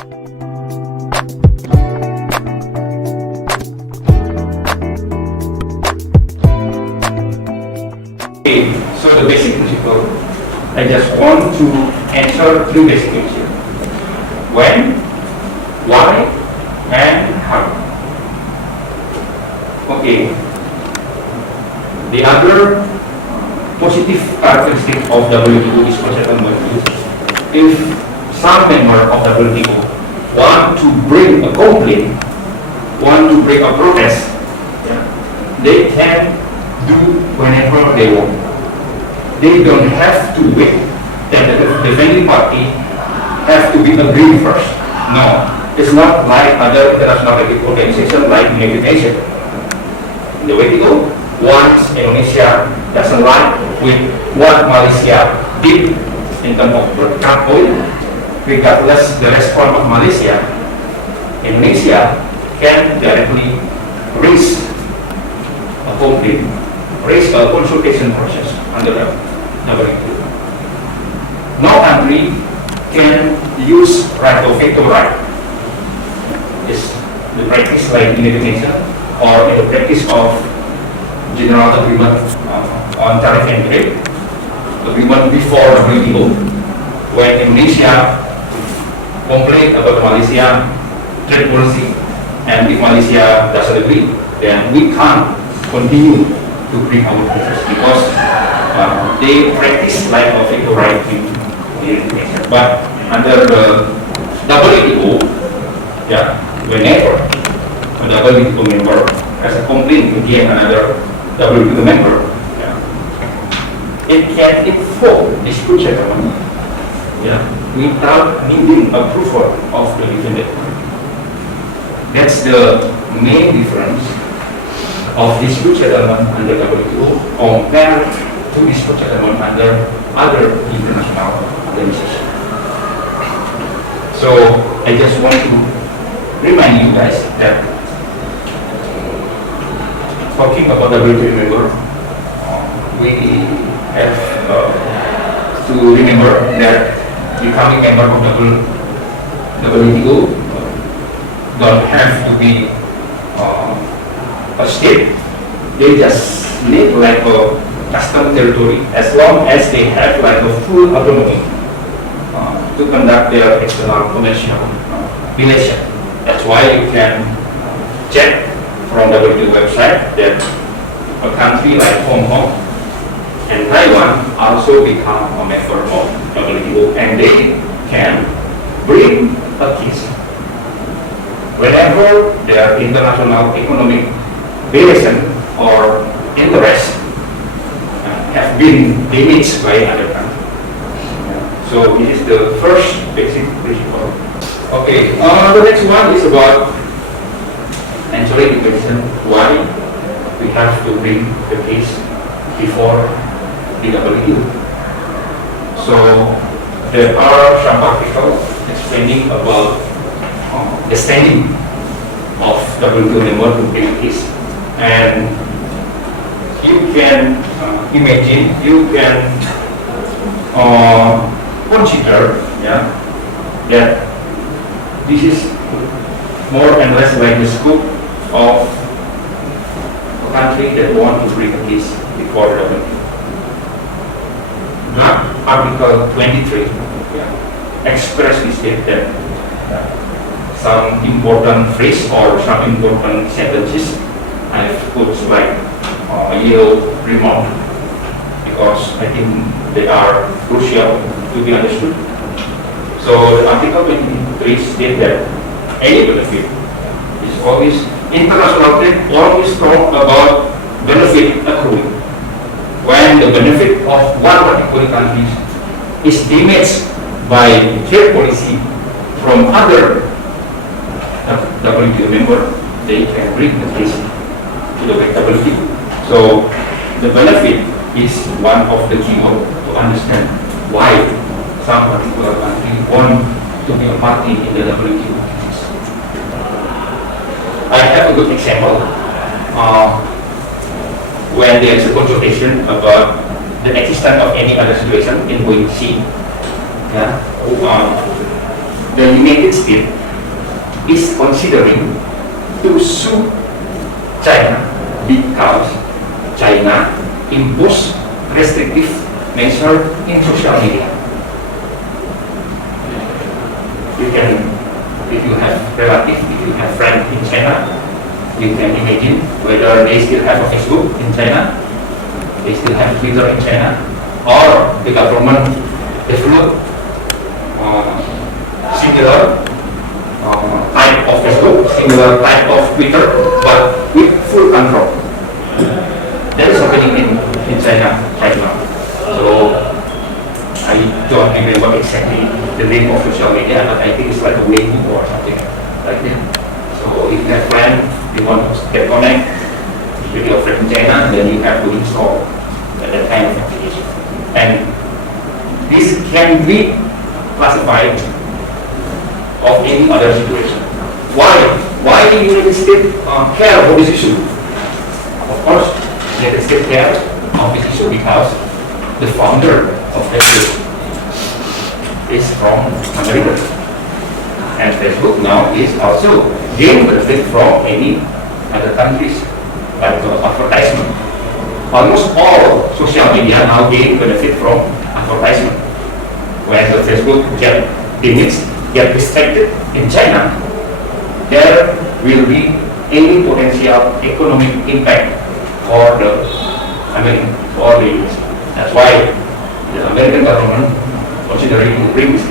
Okay, so the basic principle, I just want to answer three basic questions. When, why, and how. Okay. The other positive characteristic of WTO is resettlement. If some member of WTO want to bring a complaint, want to bring a protest, they can do whenever they want. They don't have to wait that the defending party have to be agreed first. No, it's not like other international organizations like United Nations. The WTO, once Indonesia doesn't like with what Malaysia did in terms of cut oil, regardless the response of Malaysia, Indonesia can directly raise a complaint, raise a consultation process under the WTO. No country can use right of veto right. It's the practice like United Nations or in the practice of General Agreement on Tariff and Trade Agreement before WTO. When Indonesia complained about Malaysia trade policy, and if Malaysia doesn't agree, then we can't continue to bring our process because they practice like a veto right in Indonesia. But under the WTO, whenever a WTO member has a complaint against another WTO member, it can invoke dispute settlement without needing approval of the defendant. That's the main difference of dispute settlement under WTO compared to dispute settlement under other international organizations. So I just want to remind you guys that talking about WTO member, we have to remember that becoming member of WTO don't have to be a state. They just live like a custom territory as long as they have like a full autonomy to conduct their external commercial relations. That's why you can check from the WTO website that a country like Hong Kong and Taiwan also become a member of WTO, and they can bring a case whenever their international economic relation or interest have been damaged by other countries. So this is the first basic principle. Okay, the next one is about answering the question why we have to bring the case before the WTO. So there are some articles explaining about the standing of WTO member to bring a case, and you can imagine, you can consider that this is more and less like the scope of a country that want to bring a case before the WTO. Article 23 expressly states that some important phrase or some important sentences I've put like yellow remark because I think they are crucial to be understood. So Article 23 states that any benefit is always, international trade always talk about benefit accruing. When the benefit of one particular country is damaged by trade policy from other WTO member, they can bring the case to the WTO. So the benefit is one of the keywords to understand why some particular country want to be a party in the WTO. I have a good example. When there is a consultation about the existence of any other situation in which the United States is considering to sue China because China imposed restrictive measures in social media. You can, if you have relatives, if you have friends in China, you can imagine whether they still have a Facebook in China, they still have Twitter in China, or the government develop similar type of Facebook, similar type of Twitter, but with full control. That is happening in China right now. So I don't remember exactly the name of social media, but I think it's like a Weibo or something like that. So if you have friends, you want to get connect with your friend in China, then you have to install that kind of application. And this can be classified of any other situation. Why? Why the United States care about this issue? Of course, the United States care of this issue because the founder of Facebook is from America. And Facebook now is also gain benefit from any other countries by advertisement. Almost all social media now gain benefit from advertisement. When the Facebook get restricted in China, there will be any potential economic impact for the US. That's why the American government considering to bring this